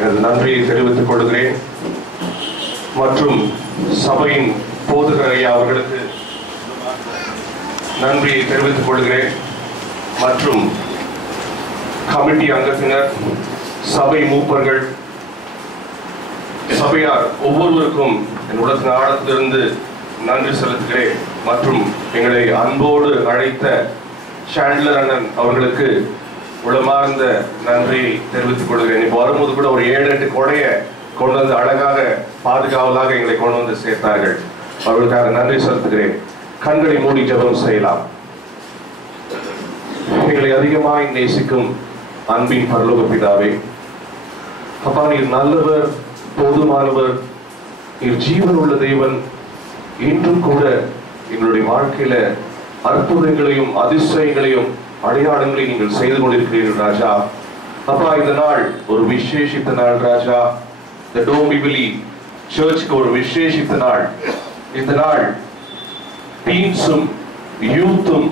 எனது நன்றியை தெரிவித்துக் கொள்கிறேன். மற்றும் சபையின் போதகர் ஐயா அவர்களுக்கு நன்றியை தெரிவித்துக் கொள்கிறேன். மற்றும் கமிட்டி அங்கத்தினர், சபை மூப்பர்கள், சபையார் ஒவ்வொருவருக்கும் என் உலக ஆழத்திலிருந்து நன்றி செலுத்துகிறேன். மற்றும் எங்களை அன்போடு அழைத்த சாண்ட்லர் அண்ணன் அவர்களுக்கு உளமார்ந்த நன்றியை தெரிவித்துக் கொள்கிறேன். இப்போ வரும்போது கூட ஒரு 7-8 கொடைய கொண்டு வந்து அழகாக பாதுகாவலாக எங்களை கொண்டு வந்து சேர்த்தார்கள். அவர்களுக்காக நன்றி செலுத்துகிறேன். கண்களை மூடி ஜெபம் செய்யலாம். எங்களை அதிகமாய் நேசிக்கும் அன்பின் பரலோக பிதாவே, அப்பா, நீர் நல்லவர், போதுமானவர், நீர் ஜீவன் உள்ள தேவன். இன்றும் கூட எங்களுடைய வாழ்க்கையில அற்புதங்களையும் அதிசயங்களையும் அடையாளங்களையும் நீங்கள் செய்து கொண்டிருக்கிறீர்கள் ராஜா. அப்பா, இந்த நாள் ஒரு விசேஷித்த நாள் ராஜா. இந்த டோம்பிவிலி சர்ச்சுக்கு ஒரு விசேஷித்த நாள். இந்த நாள் டீன்ஸும் யூத்தும்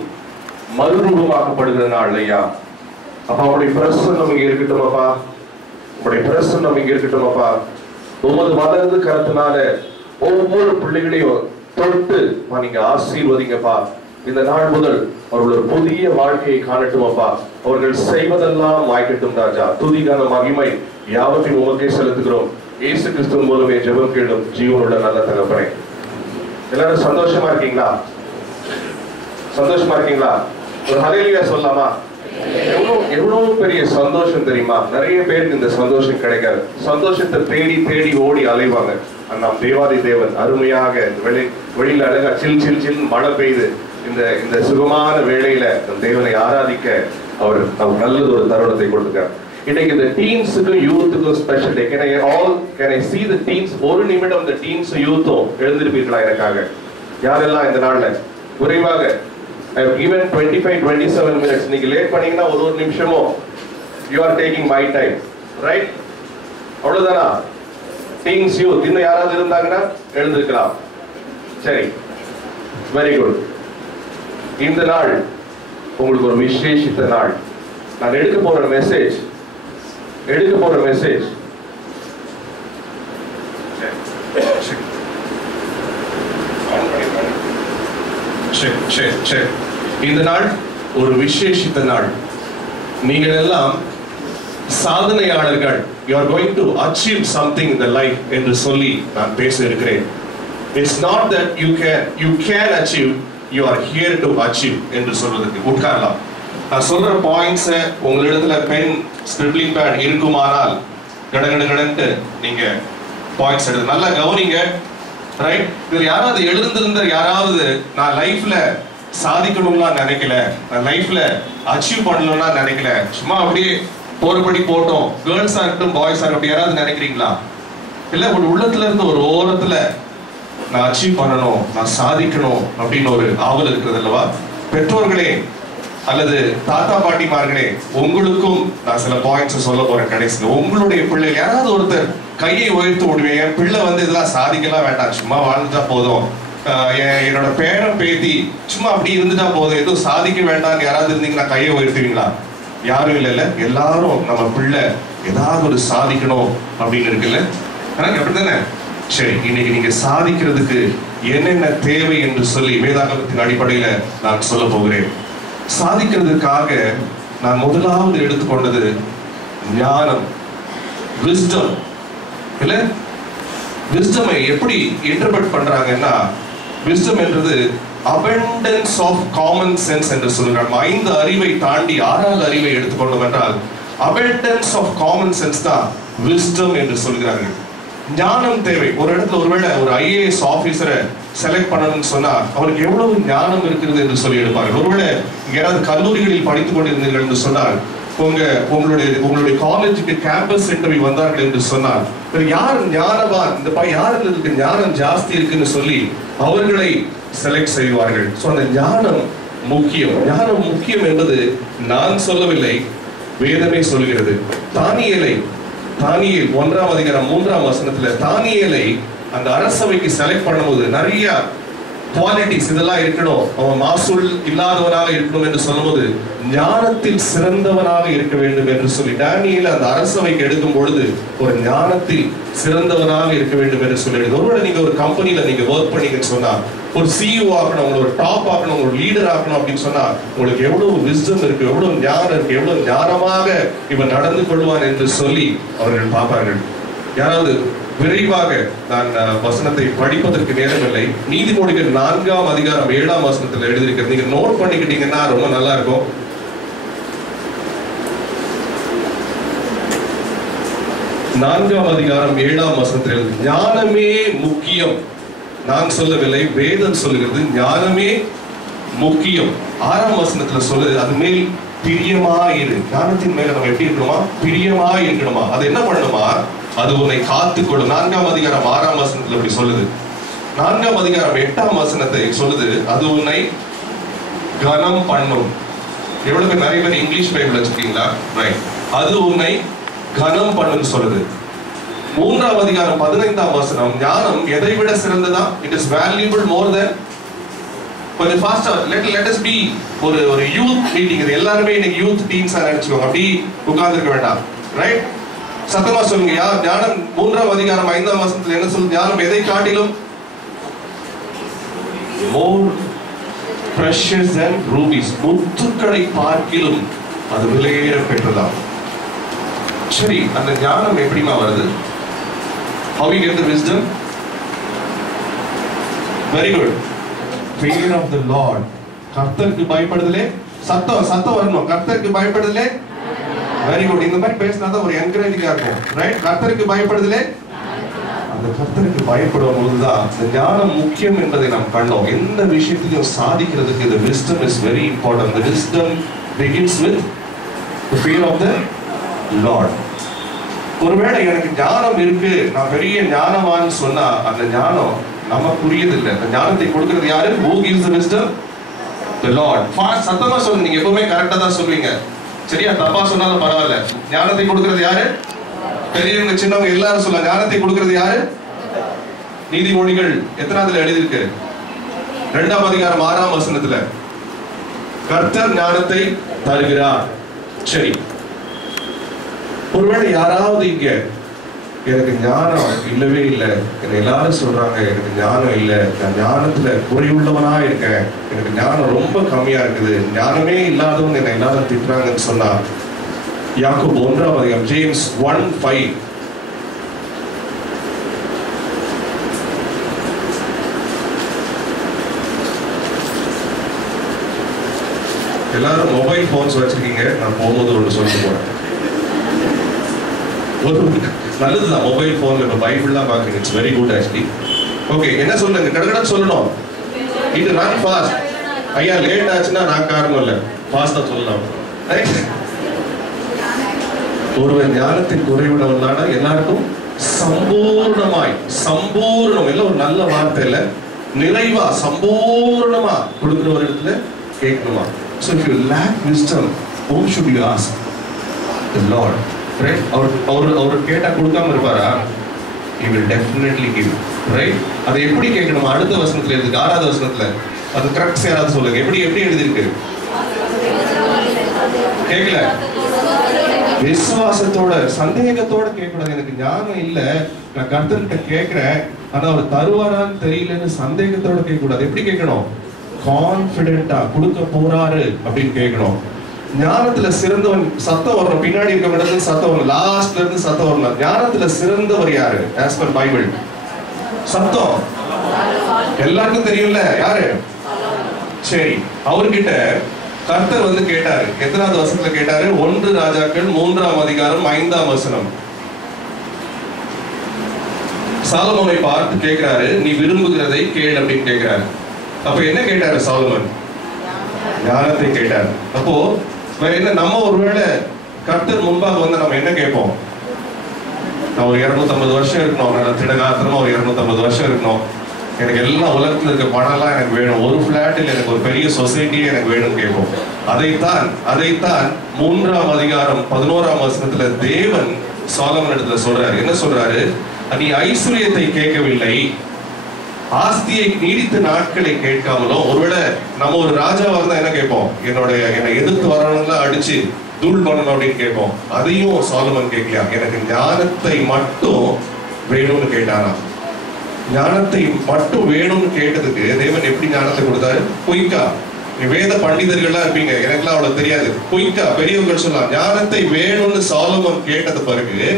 மறுரூபமாக்கப்படுகிற நாள் ஐயா. அப்பா, உங்களுடைய பிரசன்னம் இங்க இருக்கட்டும் அப்பா. உங்களுடைய பிரசன்னம் இங்க இருக்கட்டும் அப்பா. உமது வலது கரத்தினால ஒவ்வொரு பிள்ளைகளையும் தொட்டு நீங்க ஆசீர்வதிங்கப்பா. இந்த நாள் முதல் அவர்கள் ஒரு புதிய வாழ்க்கையை காணட்டும் அப்பா. அவர்கள் செய்வதெல்லாம் வாய்க்கட்டும் ராஜா. துதிகான மகிமை யாவற்றையும் உமக்கே செலுத்துகிறோம். இயேசு கிறிஸ்துவின் மூலமே ஜெபம் கேளும் ஜீவனுள்ள நல்ல தகப்பனே. எல்லாரும் சந்தோஷமா இருக்கீங்களா? சந்தோஷமா இருக்கீங்களா? ஒரு ஹல்லேலூயா சொல்லலாமா? எவ்வளவு பெரிய சந்தோஷம் தெரியுமா? நிறைய பேருக்கு இந்த சந்தோஷம் கிடைக்காது. சந்தோஷத்தை தேடி தேடி ஓடி அலைவாங்க. நம் தேவாதி தேவன் அருமையாக வெளியில அழகா சில் சில் சில் மழை பெய்து இந்த சுகமான வேளையில நம் தேவனை ஆராதிக்க அவர் நல்லது ஒரு தருணத்தை கொடுத்துருக்கார். இன்னைக்கு இந்த டீன்ஸுக்கும் யூத்துக்கும் special day. Can I see the teens? ஒரு நிமிடம் இந்த டீன்ஸ் யூத்தும் எழுந்திருப்பீர்களா எனக்காக? யாரெல்லாம் இந்த நாள்ல குறைவாக I have given 25-27 minutes. நீங்க லேட் பண்ணீங்கன்னா ஒரு நிமிஷமும் you are taking my time, right? அவ்வளவுதானா? டீன்ஸ் யூத் இன்னும் யாராவது இருந்தாங்கன்னா எழுந்திருக்கலாம். சரி, வெரி குட். இந்த நாள் உங்களுக்கு ஒரு விசேஷித்த நாள். நான் எடுக்க போற மெசேஜ் இந்த நாள் ஒரு விசேஷித்த நாள். நீங்கள் எல்லாம் சாதனையாளர்கள். You are going to achieve something in the life என்று சொல்லி நான் பேச இருக்கிறேன். It's not that you can achieve, you are here to achieve என்று சொல்வதற்கு உட்காரலாம். நான் சொல்ற பாயிண்ட்ஸ் உங்களிடத்துல பென் ஸ்கிரிப்லிங் பேட் இருக்குமானால் கடகடகடன்ட்டு நீங்க பாயிண்ட்ஸ் எடுத்து நல்லா கவனிங்க. ரைட்? இதில் யாராவது எழுந்திருந்த யாராவது நான் லைஃப்ல சாதிக்கணும்னா நினைக்கல, நான் லைஃப்ல அச்சீவ் பண்ணணும்னா நினைக்கல, சும்மா அப்படியே போறபடி போட்டோம், கேர்ள்ஸா இருக்கட்டும் பாய்ஸா இருக்கட்டும், யாராவது நினைக்கிறீங்களா? இல்ல, ஒரு உள்ளத்துல இருந்து ஒரு ஓரத்துல நான் அச்சீவ் பண்ணணும், நான் சாதிக்கணும் அப்படின்னு ஒரு ஆவல் இருக்கிறது அல்லவா? பெற்றோர்களே அல்லது தாத்தா பாட்டிமார்களே, உங்களுக்கும் நான் சில பாயிண்ட்ஸ் சொல்ல போறேன். கடைசியில் உங்களுடைய பிள்ளை யாராவது ஒருத்தர் கையை உயர்த்து விடுவீங்க, என் பிள்ளை இதெல்லாம் சாதிக்கலாம் வேண்டாம், சும்மா வாழ்ந்துட்டா போதும், என்னோட பேரன் பேத்தி சும்மா அப்படி இருந்துட்டா போதும், எதுவும் சாதிக்க வேண்டாம் யாராவது இருந்தீங்கன்னா கையை உயர்த்துவீங்களா? யாரும் இல்லைல்ல. எல்லாரும் நம்ம பிள்ளை ஏதாவது ஒரு சாதிக்கணும் அப்படின்னு இருக்குல்ல. அப்படித்தானே? சரி, இன்னைக்கு நீங்க சாதிக்கிறதுக்கு என்னென்ன தேவை என்று சொல்லி வேதாகமத்தின் அடிப்படையில நான் சொல்ல போகிறேன். சாதிக்கிறதுக்காக நான் முதலாவது எடுத்துக்கொண்டது ஞானம், விஸ்டம். இல்ல, விஸ்டமை எப்படி இன்டர்பிரட் பண்றாங்கன்னா, விஸ்டம் என்றது abundance of common sense என்று சொல்கிறார். 5 அறிவை தாண்டி 6வது அறிவை எடுத்துக்கொண்டோம் என்றால் abundance of common sense தான் wisdom என்று சொல்கிறார்கள். ஞானம் தேவை. ஒரு இடத்துல ஒருவேளை ஒரு IAS ஆபீசரை செலக்ட் பண்ணணும்னு சொன்னா அவருக்கு எவ்வளவு ஞானம் இருக்கிறது என்று சொல்லி எடுப்பார்கள். ஒருவேளை யாராவது கல்லூரிகளில் படித்துக் கொண்டிருந்தீர்கள் என்று சொன்னால், உங்களுடைய காலேஜுக்கு கேம்பஸ் இன்டர்வியூ வந்தார்கள் என்று சொன்னால், யார் ஞானவான், இந்த யாருக்கு ஞானம் ஜாஸ்தி இருக்குன்னு சொல்லி அவர்களை செலக்ட் செய்வார்கள். சோ அந்த ஞானம் முக்கியம். ஞானம் முக்கியம் என்பது நான் சொல்லவில்லை, வேதமே சொல்கிறது. தானியேல் 1ஆம் அதிகாரம் 3ஆம் வசனத்துல தானியேலை அந்த அரசவைக்கு செலக்ட் பண்ணும்போது நிறைய குவாலிட்டிஸ் இதெல்லாம் இருக்கணும். அவன் மாசூல் இல்லாதவனாக இருக்கணும் என்று சொல்லும்போது ஞானத்தில் சிறந்தவனாக இருக்க வேண்டும் என்று சொல்லி டேனியேல் அந்த அரசவைக்கு எடுக்கும் பொழுது ஒரு ஞானத்தில் சிறந்தவனாக இருக்க வேண்டும் என்று சொல்லி. ஒருவேளை நீங்க ஒரு கம்பெனில நீங்க ஒர்க் பண்ணீங்கன்னு சொன்னா, ஒரு சிஇஓ ஆகணும், உங்களை ஒரு டாப் ஆகணும், ஒரு லீடர் ஆகணும் அப்படின்னு சொன்னா உங்களுக்கு எவ்வளவு விஸ்டம் இருக்கு, எவ்வளவு ஞானம் இருக்கு, எவ்வளவு ஞானமாக இவன் நடந்து கொள்வான் என்று சொல்லி அவர்கள் பார்ப்பார்கள். யாராவது விரைவாக நான் வசனத்தை படிப்பதற்கு நேரமில்லை. நீதிமொழிகள் 4ஆம் அதிகாரம் 7ஆம் வசனத்தில் எழுதியிருக்கிறது. நீங்க நோட் பண்ணிக்கிட்டீங்கன்னா ரொம்ப நல்லா இருக்கும். நான்காம் அதிகாரம் 7ஆம் வசனத்தில் ஞானமே முக்கியம். நான் சொல்லவில்லை, வேதம் சொல்லுகிறது ஞானமே முக்கியம். 6ஆம் வசனத்துல சொல்லுது அது மேல் பிரியமாயிரு. ஞானத்தின் மேல நம்ம எப்படி இருக்கணுமா? பிரியமாய் இருக்கணுமா? அது என்ன பண்ணணுமா? அது உன்னை காத்துக்கொள்ளும். 4ஆம் அதிகாரம் 6ஆம் வசனத்துல இப்படி சொல்லுது. 4ஆம் அதிகாரம் 8ஆம் வசனத்தை சொல்லுது அது உன்னை கனம் பண்ணும். எவ்வளவு பேர் நிறைய பேர் இங்கிலீஷ் பைபிள் வச்சிருக்கீங்களா? ரைட். அது உன்னை கனம் பண்ணுன்னு சொல்லுது. 3ஆம் அதிகாரம் 15ஆம் வசனம் ஞானம் எதை விட சிறந்ததா? இட் இஸ் வேல்யூபிள் மோர் தென். கொஞ்சம் ஃபாஸ்டா let us be ஒரு யூத் மீட்டிங். இது எல்லாரும் இன்னைக்கு யூத் டீம்ஸா நினைச்சுக்கோங்க. அப்படி உட்கார்ந்திருக்க வேண்டாம். ரைட்? சத்தமா சொல்லுங்க. ஞானம் 3ஆம் அதிகாரம் 5ஆம் வசனத்துல என்ன சொல்லுது? ஞானம் எதை காட்டிலும் more precious than rubies. முத்துக்களை பார்க்கிலும் அது விலையேற பெற்றதாம். சரி, அந்த ஞானம் எப்படிமா வருது? How we get the wisdom? Very good. Fear of the Lord. கர்த்தருக்கு பயப்படுதலே சத்தம் வரணும். கர்த்தருக்கு பயப்படுதலே வெரி குட். இந்த மாதிரி பேசினாதான் ஒரு என்கரேஜிங்கா இருக்கும். ரைட்? கர்த்தருக்கு பயப்படுதலே, அந்த கர்த்தருக்கு பயப்படும் போதுதான் இந்த ஞானம் முக்கியம் என்பதை நாம் கண்டோம். எந்த விஷயத்தையும் சாதிக்கிறதுக்கு இந்த wisdom is very important. The wisdom begins with the fear of the Lord. ஒருவேளை எனக்கு ஞானம் இருக்கு, நான் பெரிய ஞானவான்னு சொன்னா அந்த ஞானம் நமக்குரியது இல்லை. அந்த ஞானத்தை கொடுக்கிறது யாரு? Who gives the wisdom? The Lord. சத்தமா சொல்லுங்க. நீங்க எப்பவுமே கரெக்டா தான் சொல்லுவீங்க. சரியா? தப்பா சொன்னாலும் பரவாயில்ல. ஞானத்தை கொடுக்கிறது யாரு? பெரியவங்க சின்னவங்க எல்லாரும் சொல்ல. ஞானத்தை கொடுக்கிறது யாரு? நீதிமொழிகள் எத்தனாவதுல எழுதியிருக்கு? 2ஆம் அதிகாரம் 6ஆம் வசனத்துல கர்த்தர் ஞானத்தை தருகிறார். சரி, ஒருவேளை யாராவது இங்க எனக்கு ஞானம் இல்லவே இல்லை, என்ன எல்லாரும் சொல்றாங்க எனக்கு ஞானம் இல்லை, நான் ஞானத்துல குறையுள்ளவனா இருக்கேன், எனக்கு ஞானம் ரொம்ப கம்மியா இருக்குது, ஞானமே இல்லாதவங்க என்ன எல்லாரும் திட்டுறாங்கன்னு சொன்னா யாக்கோபு 1ஆம் அதிகாரம் ஜேம்ஸ் 1:5 எல்லாரும் மொபைல் போன்ஸ் வச்சிருக்கீங்க. நான் போகும்போது ஒன்று சொல்லிட்டு போறேன். நல்லதுதான் மொபைல் போன்ல இப்ப பைபிள்லாம் பாக்குறீங்க. It's very good actually. Okay, என்ன சொல்லுங்க? கடகடன்னு சொல்லணும். இது ரன் ஃபாஸ்ட். ஐயா லேட் ஆச்சுன்னா நான் காரணம் இல்லை, ஃபாஸ்டா சொல்லலாம். ஒருவன் ஞானத்தின் குறைவிடவனால எல்லாருக்கும் சம்பூர்ணமாய், சம்பூர்ணம் இல்ல ஒரு நல்ல வார்த்தை இல்ல, நிறைவா சம்பூர்ணமா கொடுக்கிற ஒரு இடத்துல கேட்கணுமா? So if you lack wisdom, whom should you ask? The Lord. Right? அவர் கேட்டா கொடுக்காம இருப்பாரா? He will definitely give. Right? அதை எப்படி கேட்கணுமா? அடுத்த வசனத்துல இருக்கு, 6ஆவது வசனத்துல. அது கரெக்ட் யாராவது சொல்லுங்க. எப்படி எழுதிருக்கு? கேட்கல. விசுவாசத்தோட, சந்தேகத்தோட கேட்கக்கூடாது. எனக்கு ஞானம் இல்ல, நான் கர்த்தர்கிட்ட கேட்கிறேன், ஆனா அவர் தருவாரான்னு தெரியலன்னு சந்தேகத்தோட கேட்கக்கூடாது. எப்படி கேட்கணும்? கான்பிடென்டா கொடுக்க போறாரு அப்படின்னு கேட்கணும். ஞானத்துல சிறந்தவன் சத்தம் வரணும். பின்னாடி இருக்க இடத்துல சத்தம் வரணும், லாஸ்ட்ல இருந்து சத்தம் வரணும். ஞானத்துல சிறந்தவர் யாரு? ஆஸ் பர் பைபிள் சத்தம் எல்லாருக்கும் தெரியும்ல. யாரு? சரி, அவர்கிட்ட கர்த்தர் வந்து கேட்டாரு. எத்தனாவது வசனத்துல கேட்டாரு? 1 ராஜாக்கள் 3ஆம் அதிகாரம் 5ஆம் வசனம். சாலமோனை பார்த்து கேட்கிறாரு, நீ விரும்புகிறதை கேள் அப்படின்னு கேட்கிறாரு. அப்ப என்ன கேட்டாரு சாலமோன்? ஞானத்தை கேட்டார். அப்போ வேற என்ன? நம்ம ஒருவேளை கர்த்தர் முன்பாக வந்து நம்ம என்ன கேட்போம்? நான் ஒரு 250 வருஷம் இருக்கணும், நான் திடகாத்திரமா ஒரு 250 வருஷம் இருக்கணும், எனக்கு எல்லாம் உலகத்துல இருக்க பணம் எல்லாம் எனக்கு வேணும், ஒரு பிளாட்டில் எனக்கு ஒரு பெரிய சொசைட்டியே எனக்கு வேணும்னு கேட்போம். அதைத்தான் 3ஆம் அதிகாரம் 11ஆம் வசனத்துல தேவன் சாலமோன் இடத்துல சொல்றாரு. என்ன சொல்றாரு? நீ ஐஸ்வர்யத்தை கேட்கவில்லை, ஆஸ்தியை நீடித்த நாட்களை கேட்காமலும், ஒருவேளை நம்ம ஒரு ராஜாவா இருந்தா என்ன கேட்போம்? என்னை எதிர்த்து வரணும்லாம் அடிச்சு தூள் பண்ணணும் அப்படின்னு கேட்போம். அதையும் சாலமன் கேட்கலையா? எனக்கு ஞானத்தை மட்டும் வேணும்னு கேட்டானா? ஞானத்தை மட்டும் வேணும்னு கேட்டதுக்கு தேவன் எப்படி ஞானத்தை கொடுத்தாரு? குயிக்கா. வேத பண்டிதர்கள்லாம் இருப்பீங்க, எனக்குலாம் அவ்வளவு தெரியாது. குயிக்கா பெரியவர்கள் சொல்லலாம், ஞானத்தை வேணும்னு சாலமன் கேட்டது பிறகு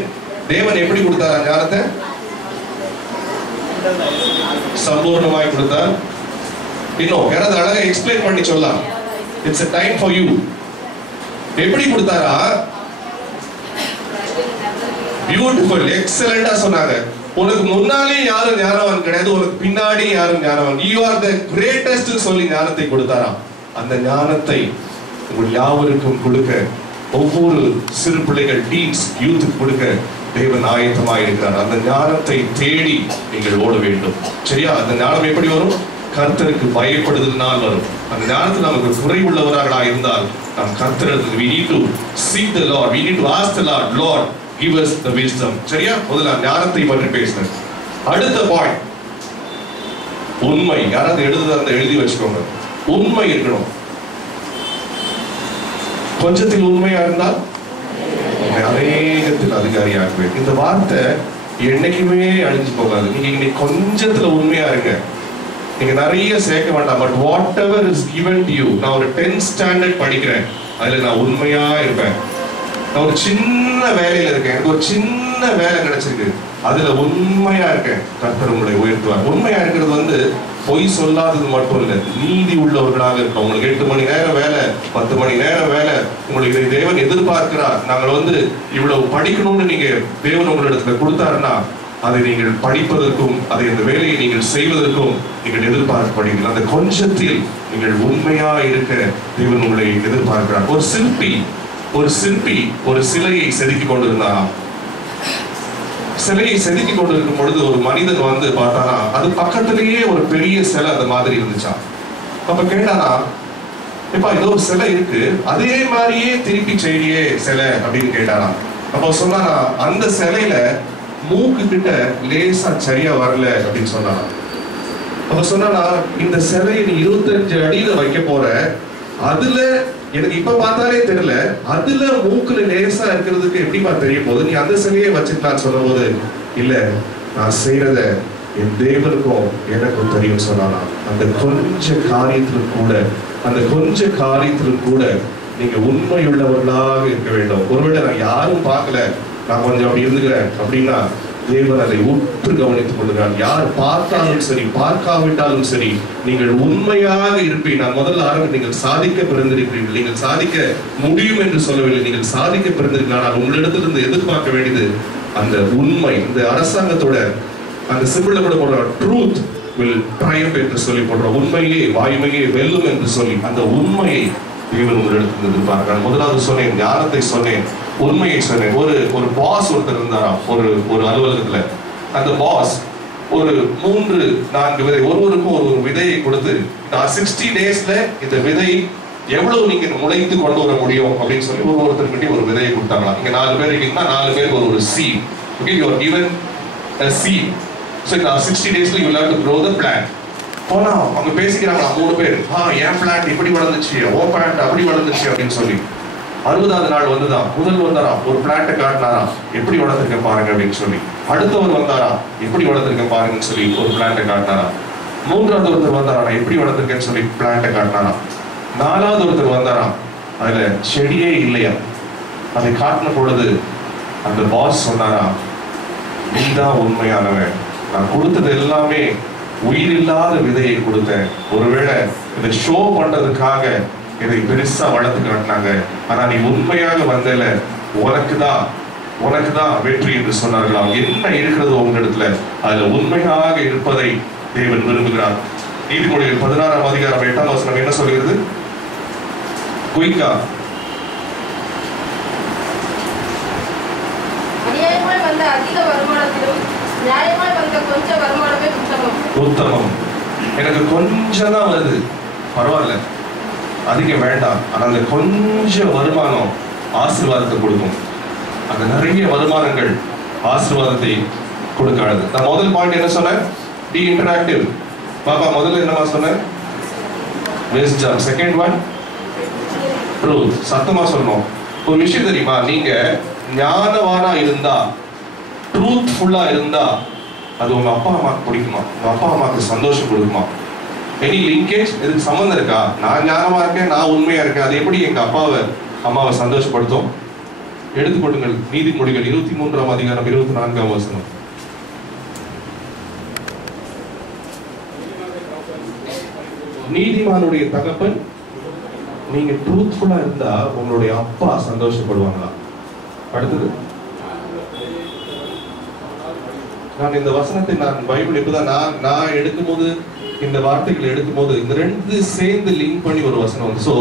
தேவன் எப்படி கொடுத்தாரா ஞானத்தை? சம்பூர்ணமாய் கொடுத்தார். இன்னும் யாராவது அழகா எக்ஸ்பிளைன் பண்ணி சொல்லலாம். It's a time for you. எப்படி கொடுத்தாரா? பியூட்டிஃபுல், எக்ஸலண்டா சொன்னாங்க. உனக்கு முன்னாலே யாரும் ஞானவான் கிடையாது, உனக்கு பின்னாடி யாரும் ஞானவான். You are the greatest சொல்லி ஞானத்தை கொடுத்தாராம். அந்த ஞானத்தை உங்கள் யாவருக்கும் கொடுக்க, ஒவ்வொரு சிறு பிள்ளைகள், டீன்ஸ், யூத் கொடுக்க தேவன் ஆயத்தமாக இருக்கிறார். அந்த ஞானத்தை தேடி நீங்கள் ஓட வேண்டும். சரியா? அந்த ஞானம் எப்படி வரும்? கர்த்தருக்கு பயப்படுதலினால் வரும். அந்த ஞானத்தில் நமக்கு குறைவுள்ளவர்களாக இருந்தால் நாம் கர்த்தருக்கு we need to seek the Lord, we need to ask the Lord, Lord give us the wisdom. சரியா? முதல்ல ஞானத்தை பற்றி பேசுறேன். அடுத்த பாயிண்ட் உண்மை. யாராவது எழுதி வச்சுக்கோங்க. உண்மை இருக்கணும். கொஞ்சத்தில் உண்மையா இருந்தால் அநேகத்தில் அதிகாரியாகவே. இந்த வார்த்தை என்னைக்குமே அழிஞ்சு போகாது. நீங்க இன்னைக்கு கொஞ்சத்துல உண்மையா இருங்க, நீங்க நிறைய சேர்க்க வேண்டாம். But what ever is given to you. நான் ஒரு 10th ஸ்டாண்டர்ட் படிக்கிறேன், அதுல நான் உண்மையா இருப்பேன். நான் ஒரு சின்ன வேலையில இருக்கேன், எனக்கு ஒரு சின்ன வேலை கிடைச்சிருக்கு, அதுல உண்மையா இருக்கேன், கர்த்தர் உங்களை உயர்த்துவார். உண்மையா இருக்கிறது பொய் சொல்லாதது மட்டும் இல்ல, நீதி உள்ளவர்களாக இருக்கும். உங்களுக்கு 8 மணி நேரம் வேலை, 10 மணி நேரம் வேலை, உங்களுக்கு இதை தேவன் எதிர்பார்க்கிறார். நாங்கள் இவ்வளவு படிக்கணும்னு நீங்க தேவன் உங்களிடத்துல கொடுத்தாருன்னா அதை நீங்கள் படிப்பதற்கும் அதை அந்த வேலையை நீங்கள் செய்வதற்கும் நீங்கள் எதிர்பார்க்கப்படுகிறீர்கள். அந்த கொஞ்சத்தில் நீங்கள் உண்மையா இருக்க தேவன் உங்களை எதிர்பார்க்கிறார். ஒரு சிற்பி ஒரு சிலையை செதுக்கி கொண்டிருந்தாராம். சிலையை செதுக்கி கொண்டிருக்கும் பொழுது ஒரு மனிதன் பார்த்தானா, அது பக்கத்திலேயே ஒரு பெரிய சிலை அந்த மாதிரி இருந்துச்சா. அப்ப கேட்டானா, இப்ப ஏதோ ஒரு சிலை இருக்கு, அதே மாதிரியே திருப்பி செய்தியே சிலை அப்படின்னு கேட்டானா. அப்ப சொன்னானா, அந்த சிலையில மூக்கு கிட்ட லேசா சரியா வரல அப்படின்னு சொன்னானா. அப்ப சொன்னானா, இந்த சிலையை நீ 25 அடியில வைக்க போற, அதுல எனக்கு இப்ப பார்த்தாலே தெரியல, அதுல மூக்குல லேசா இருக்கிறதுக்கு எப்படிப்பா தெரிய போகுது, நீ அந்த சிலையே வச்சுக்கலான்னு சொல்லும் போது, இல்ல நான் செய்யறத என் தேவனுக்கும் எனக்கும் தெரியும் சொன்னானா. அந்த கொஞ்ச காரியத்திலும் கூட நீங்க உண்மையுள்ளவர்களாக இருக்க வேண்டும். ஒருவேளை நான் யாரும் பார்க்கல, நான் கொஞ்சம் அப்படி இருந்துக்கிறேன் அப்படின்னா தேவன் அதை உற்று கவனித்துக் கொள்கிறார். யார் பார்த்தாலும் சரி பார்க்காவிட்டாலும் சரி நீங்கள் உண்மையாக இருப்பீர்கள். நான் முதல்ல நீங்கள் சாதிக்க பிறந்திருக்கிறீர்கள், நீங்கள் சாதிக்க முடியும் என்று சொல்லவில்லை, நீங்கள் சாதிக்க பிறந்திருக்கிறீர்கள். ஆனால் உங்களிடத்திலிருந்து எதிர்பார்க்க வேண்டியது அந்த உண்மை. இந்த அரசாங்கத்தோட அந்த சிம்பிள கூட போடுற ட்ரூத் will triumph என்று சொல்லி போடுற உண்மையே வாய்மையே வெல்லும் என்று சொல்லி அந்த உண்மையை தேவன் உங்களிடத்திலிருந்து எதிர்பார்க்கிறார். முதலாவது சொன்னேன், ஞானத்தை சொன்னேன், உண்மையை சொன்னேன். ஒரு பாஸ் ஒருத்தர் இருந்தாராம் ஒரு அலுவலகத்துல. அந்த பாஸ் ஒரு 3-4 விதை, ஒருவருக்கும் ஒரு விதையை கொடுத்து, நான் 60 டேஸ்ல இந்த விதை எவ்வளவு நீங்க முளைத்து கொண்டு வர முடியும் அப்படின்னு சொல்லி ஒருத்தர்கிட்ட ஒரு விதையை கொடுத்தாங்களாம். இங்க 4 பேர் இருக்கீங்கன்னா 4 பேருக்கு ஒரு seed. Okay, you are given a seed. So in 60 days you will have to grow the plant. போனா அவங்க பேசிக்கிறாங்க 3 பேர், என் பிளான்ட் இப்படி வளர்ந்துச்சு, ஓ பிளான்ட் அப்படி வளர்ந்துச்சு அப்படின்னு சொல்லி. 60வது நாள் வந்துதான் முதல் வந்தாராம், ஒரு பிளான்ட்டை காட்டினாராம், எப்படி வளர்த்துருக்க பாருங்க அப்படின்னு சொல்லி. அடுத்தவர் வந்தாராம், எப்படி வளர்த்துருக்க பாருங்கன்னு சொல்லி ஒரு பிளான்ட்டை காட்டினாராம். 3வது ஒருத்தர் வந்தாராம், எப்படி வளர்த்துருக்கேன்னு சொல்லி பிளான்ட்டை காட்டினாராம். 4வது ஒருத்தர் வந்தாராம், அதுல செடியே இல்லையா. அதை காட்டின பொழுது அந்த பாஸ் சொன்னாராம், நீதான் உண்மையானவன், நான் கொடுத்தது எல்லாமே உயிரில்லாத விதையை கொடுத்தேன். ஒருவேளை இதை ஷோ பண்றதுக்காக இதை பெருசா வளர்த்து காட்டினாங்க, ஆனா நீ உண்மையாக வந்தல, உனக்குதான் வெற்றி என்று சொன்னார்களாம். என்ன இருக்கிறது உங்களிடத்துல, அதுல உண்மையாக இருப்பதை தேவன் விரும்புகிறார். நீதிமொழிகள் 16ஆம் அதிகாரம் 8ஆம் வசனம் என்ன சொல்கிறது? குயிக்கா. அநியாயமாய் வந்த அதிக வருமானத்திலும் நியாயமாய் வந்த கொஞ்ச வருமானமே உத்தமம். எனக்கு கொஞ்சம் தான் வருது, பரவாயில்ல, அதிகம் வேண்டாம், ஆனா அந்த கொஞ்சம் வருமானம் ஆசீர்வாதத்தை கொடுக்கும். அந்த நிறைய வருமானங்கள் ஆசீர்வாதத்தை கொடுக்காது. நான் முதல் பாயிண்ட் என்ன சொன்னேன்? Be interactive. பாப்பா முதல்ல என்னமா சொன்னேன்? Wisdom. Second one? Truth. சத்தமா சொல்லணும். ஒரு விஷயம் தெரியுமா, நீங்க ஞானவானா இருந்தா, ட்ரூத்ஃபுல்லா இருந்தா, அது உங்க அப்பா அம்மாக்கு பிடிக்குமா? உங்க அப்பா அம்மாக்கு சந்தோஷம் கொடுக்குமா? Any linkage? இதுக்கு சம்மந்தம் இருக்கா? நான் ஞானமா இருக்கேன், நான் உண்மையா இருக்கேன், அது எப்படி எங்க அம்மாவை சந்தோஷப்படுத்தும்? எடுத்துக்கொள்ளுங்கள் நீதிமொழிகள் 23ஆம் அதிகாரம் 24ஆம் வசனம். நீதிமானுடைய தகப்பன், நீங்க ட்ரூத்ஃபுல்லா இருந்தா உங்களுடைய அப்பா சந்தோஷப்படுவாங்களா? அடுத்தது, நான் இந்த வசனத்தை பைபிள் இப்பதான் நான் எடுக்கும்போது, இந்த வார்த்தைகள் எடுக்கும்போது இந்த ரெண்டு சேர்ந்து லிங்க் பண்ணி ஒரு வசனம் வந்து. So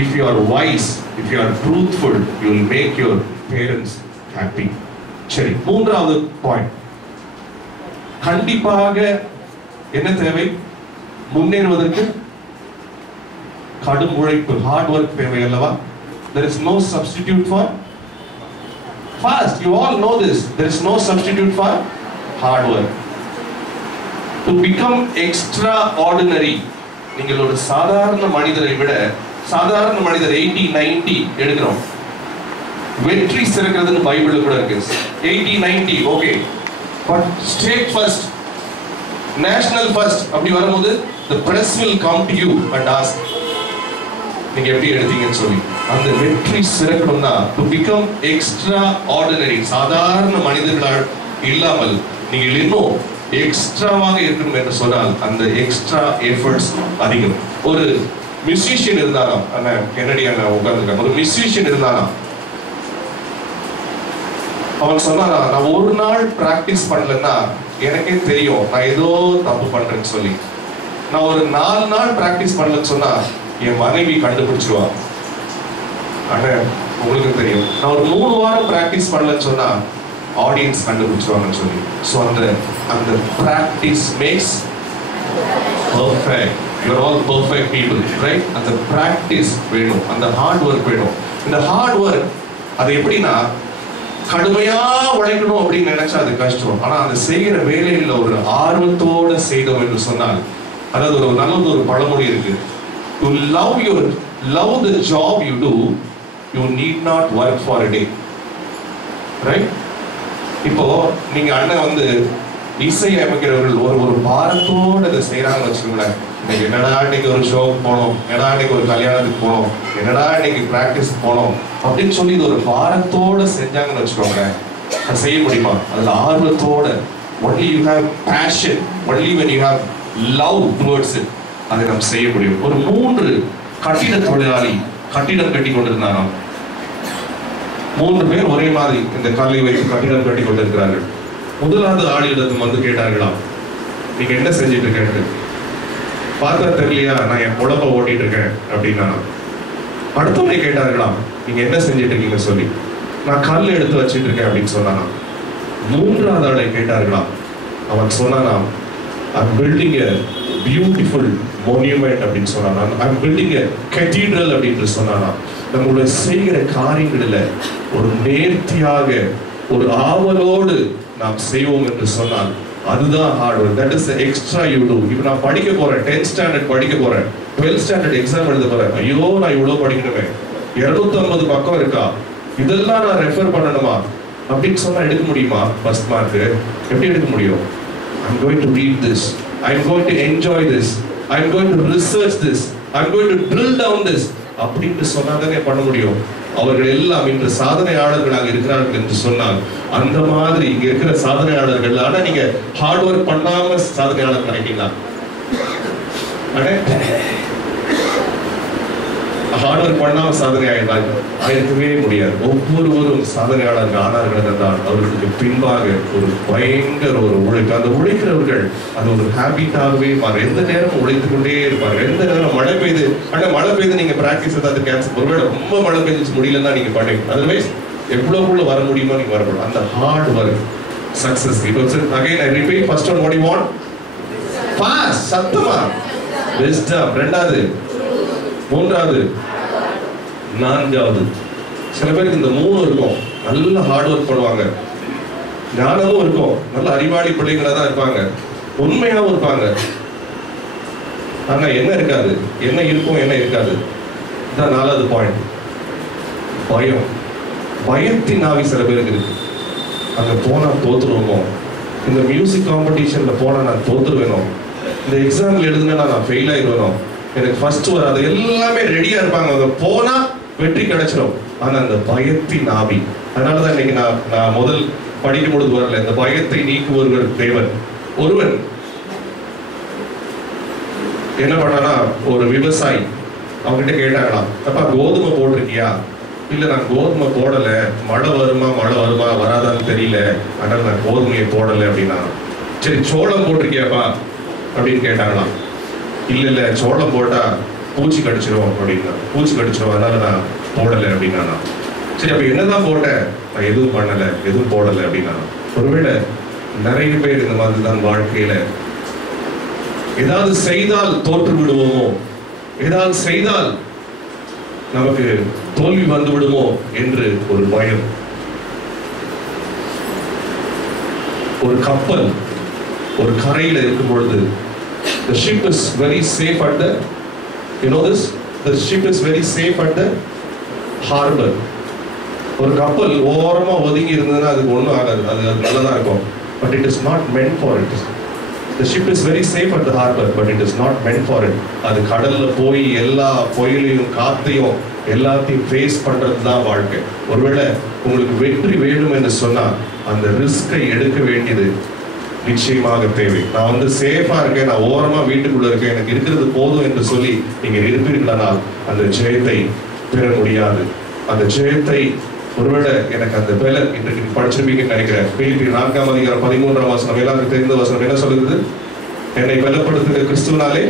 if you are wise, if you are truthful, you will make your parents happy. சரி, மூன்றாவது பாயிண்ட், கண்டிப்பாக என்ன தேவை முன்னேறுவதற்கு? கடும் உழைப்பு, ஹார்ட் ஒர்க் தேவை அல்லவா? There is no substitute for fast. You all know this. There is no substitute for hard work. To become extraordinary, நீங்கள் ஒரு சாதாரண மனிதரை விட, சாதாரண மனிதர் 80-90 எடுக்கிறோம், வெற்றி சிறக்கிறதுன்னு பைபிள்ல கூட இருக்கு. 80-90 okay, but state first, national first அப்படி வரும்போது the press will come to you and ask, நீங்க எப்படி எடுத்தீங்கன்னு சொல்லி. அந்த வெற்றி சிறக்கணும்னா to become extraordinary, சாதாரண மனிதர்களால் இல்லாமல் நீங்கள் இன்னும் எக்ஸ்ட்ராவாக இருக்கணும் என்று சொன்னால் அந்த எக்ஸ்ட்ரா எஃபர்ட்ஸ் அதிகம். ஒரு மியூசிஷியன் இருந்தாராம், அண்ணன் கென்னடி அண்ணன் உட்கார்ந்துருக்காங்க, ஒரு மியூசிஷியன் இருந்தாராம். அவன் சொன்னாரா, நான் ஒரு நாள் பிராக்டிஸ் பண்ணலன்னா எனக்கே தெரியும் நான் ஏதோ தப்பு பண்றேன்னு சொல்லி. நான் ஒரு 4 நாள் பிராக்டிஸ் பண்ணலன்னு சொன்னா என் மனைவி கண்டுபிடிச்சிருவா. அண்ணன் உங்களுக்கு தெரியும், நான் ஒரு 3 வாரம் பிராக்டிஸ் பண்ணலன்னு சொன்னா ஆடியன்ஸ் கண்டுபிடிச்சிருவாங்கன்னு சொல்லி. ஸோ அந்த practice makes perfect. You are all perfect people, right? அந்த ப்ராக்டிஸ் வேணும், அந்த ஹார்ட் ஒர்க் வேணும். இந்த ஹார்ட் ஒர்க் அது எப்படின்னா, கடுமையா உழைக்கணும் அப்படின்னு நினைச்சா அது கஷ்டம். ஆனா அந்த செய்கிற வேலையில ஒரு ஆர்வத்தோட செய்தோம் என்று சொன்னால், அதாவது ஒரு நல்ல ஒரு பழமொழி இருக்கு, to love the job you do, you need not work for a day, right? இப்போ நீங்க அண்ணன் வந்து இசை அமைக்கிறவர்கள் ஒரு பாரத்தோடு அதை செய்யறாங்கன்னு வச்சுக்கோங்களேன். இன்னைக்கு என்னடா இன்னைக்கு ஒரு ஷோக்கு போனோம், என்னடா இன்னைக்கு ஒரு கல்யாணத்துக்கு போனோம், என்னடா இன்னைக்கு பிராக்டிஸ் போனோம் அப்படின்னு சொல்லி இது ஒரு பாரத்தோட செஞ்சாங்கன்னு வச்சுக்கோங்களேன், அதை செய்ய முடியுமா? அதுல ஆர்வத்தோட, only you have passion, only when you have love towards it, அதை நாம் செய்ய முடியும். ஒரு 3 கட்டிட தொழிலாளி கட்டிடம் கட்டி கொண்டிருந்தாராம். 3 பேர் ஒரே மாதிரி இந்த கல்லை வைத்து கட்டிடம் கட்டி கொண்டிருக்கிறார்கள். முதலாவது ஆளிடத்தும் வந்து கேட்டார்களாம், நீங்க என்ன செஞ்சிட்டு இருக்கேன்னு. பார்த்தா தெரியலையா, நான் என் உடம்ப ஓட்டிட்டு இருக்கேன் அப்படின்னா. அடுத்தவரை கேட்டார்களாம், நீங்க என்ன செஞ்சிட்டு இருக்கீங்க சொல்லி. நான் கல் எடுத்து வச்சிட்டு இருக்கேன் அப்படின்னு சொன்னானா. 3வது ஆளை கேட்டார்களாம், அவன் சொன்னானாம், I'm building a beautiful monument அப்படின்னு சொன்னானா. I'm building a cathedral அப்படின்னு சொன்னானா. நம்மளுடைய செய்கிற காரியங்களில் ஒரு நேர்த்தியாக ஒரு ஆவலோடு நாம் செய்வோம் என்று சொன்னால் அதுதான் hard work. That is extra you do. இப்போ நான் படிக்க போறேன், 10th ஸ்டாண்டர்ட் படிக்க போறேன், 12th ஸ்டாண்டர்ட் எக்ஸாம் எழுத போறேன். ஐயோ நான் இவ்வளவு படிக்கணுமே, 250 பக்கம் இருக்கா, இதெல்லாம் நான் ரெஃபர் பண்ணணுமா அப்படின்னு சொன்னா எடுக்க முடியுமா? ஃபர்ஸ்ட் மார்க் எப்படி எடுக்க முடியும்? I'm going to read this, I'm going to enjoy this, I'm going to research this, I'm going to drill down this அப்படின்னு சொன்னாதானே பண்ண முடியும். அவர்கள் எல்லாம் இன்று சாதனையாளர்களாக இருக்கிறார்கள் என்று சொன்னால் அந்த மாதிரி இங்க இருக்கிற சாதனையாளர்கள். ஆனா நீங்க ஹார்ட் ஒர்க் பண்ணாம சாதனையாளர் நினைக்கிறீங்களா? ஹார்ட் ஒர்க் பண்ணாம சாதனை ஆயிருக்கவே முடியாது. ஒவ்வொருவரும் சாதனையாளர்கள் ஆனார்கள் என்றால் அவர்களுக்கு பின்பாக ஒரு பயங்கர ஒரு உழைப்பு. அந்த உழைக்கிறவர்கள் அது ஒரு ஹேபிட்டாகவே மாறும். எந்த நேரம் உழைத்துக் கொண்டே இருப்பாங்க. எந்த நேரம் மழை பெய்யுது, ஆனா மழை பெய்து நீங்க பிராக்டிஸ் ஏதாவது கேன்சல், ஒருவேளை ரொம்ப மழை பெய்ஞ்சு முடியலன்னா நீங்க பண்ணுவீங்க. அதர்வைஸ் எவ்வளவுக்குள்ள வர முடியுமோ நீங்க வரணும். அந்த hard work success. Again I repeat, first one what you want? Fast, சத்தமா, விஸ்டம். 2வது, 3வது, 4வது. சில பேருக்கு இந்த 3 இருக்கும், நல்ல ஹார்ட் ஒர்க் பண்ணுவாங்க, ஞானமும் இருக்கும், நல்ல அறிவாளி பிள்ளைங்களா தான் இருப்பாங்க. உண்மையாவும் இருப்பாங்க. ஆனா என்ன இருக்காது, என்ன இருக்கும் என்ன இருக்காது. இதான் 4வது பாயிண்ட், பயம். பயத்தின் ஆவி சில பேருக்கு இருக்கு. அங்க போனா தோத்துருவோமோ, இந்த மியூசிக் காம்படிஷன்ல போனா நான் தோத்துருவேனோ, இந்த எக்ஸாம்ல எழுதுனா நான் ஃபெயில் ஆயிடுவேனோ, எனக்கு ஃபர்ஸ்ட் வராது, எல்லாமே ரெடியா இருப்பாங்க. அங்க போனா வெற்றி கிடைச்சிடும். ஆனா அந்த பயத்தின் ஆவி, அதனாலதான் இன்னைக்கு நான் முதல் படிக்கும் பொழுது வரல, இந்த பயத்தை நீக்குவர்கள் தேவன். ஒருவன் என்ன பண்ணானா, ஒரு விவசாயி அவங்ககிட்ட கேட்டாங்களாம், அப்பா கோதுமை போட்டிருக்கியா? இல்ல நான் கோதுமை போடல, மழை வருமா வராதான்னு தெரியல, அதனால நான் கோதுமையை போடல அப்படின்னா. சரி சோளம் போட்டிருக்கியாப்பா அப்படின்னு கேட்டாங்களாம். இல்ல சோளம் போட்டா பூச்சி கடிச்சிடும் அப்படின்னா. பூச்சி கடிச்சிடும் அதனால நான் போடலை அப்படின்னா. சரி அப்ப என்னதான் போட்டேன்? நான் எதுவும் பண்ணல, எதுவும் போடலை அப்படின்னா. ஒருவேளை நிறைய பேர் இந்த மாதிரி தான் வாழ்க்கையில ஏதாவது செய்தால் தோற்று விடுவோமோ, ஏதாவது செய்தால் நமக்கு தோல்வி வந்து விடுமோ என்று ஒரு பயம். ஒரு கப்பல் ஒரு கரையில இருக்கும் பொழுது, the ship is very safe at the, you know this, the ship is very safe at the harbor. ஒரு கப்பல் ஓரமா ஒதுங்கி இருந்ததுன்னா அதுக்கு ஒன்றும் ஆகாது, அது நல்லதா இருக்கும். But it is not meant for it. The ship is very safe at the harbor, but it is not meant for it. அது கடல்ல போய் எல்லா புயலையும் காத்தையும் எல்லாத்தையும் ஃபேஸ் பண்றது தான் வாழ்க்கை. ஒருவேளை உங்களுக்கு வெற்றி வேணும் என்று சொன்னா அந்த ரிஸ்கை எடுக்க வேண்டியது நிச்சயமாக தேவை. நான் சேஃபா இருக்கேன், நான் ஓரமா வீட்டுக்குள்ள இருக்கேன், எனக்கு இருக்கிறது போதும் என்று சொல்லி நீங்க இருப்பீர்களானால் அந்த ஜெயத்தை பெற முடியாது. அந்த ஜெயத்தை ஒருவேளை எனக்கு அந்த பலன் இன்றைக்கு படிச்சிருப்பீங்கன்னு நினைக்கிறேன். பிலிப்பியர் 4ஆம் அதிகாரம் 13ஆம் வசனம், எல்லாருக்கும் தெரிந்த வசனம் என்ன சொல்லுது? என்னை பலப்படுத்துகிற கிறிஸ்துவினாலே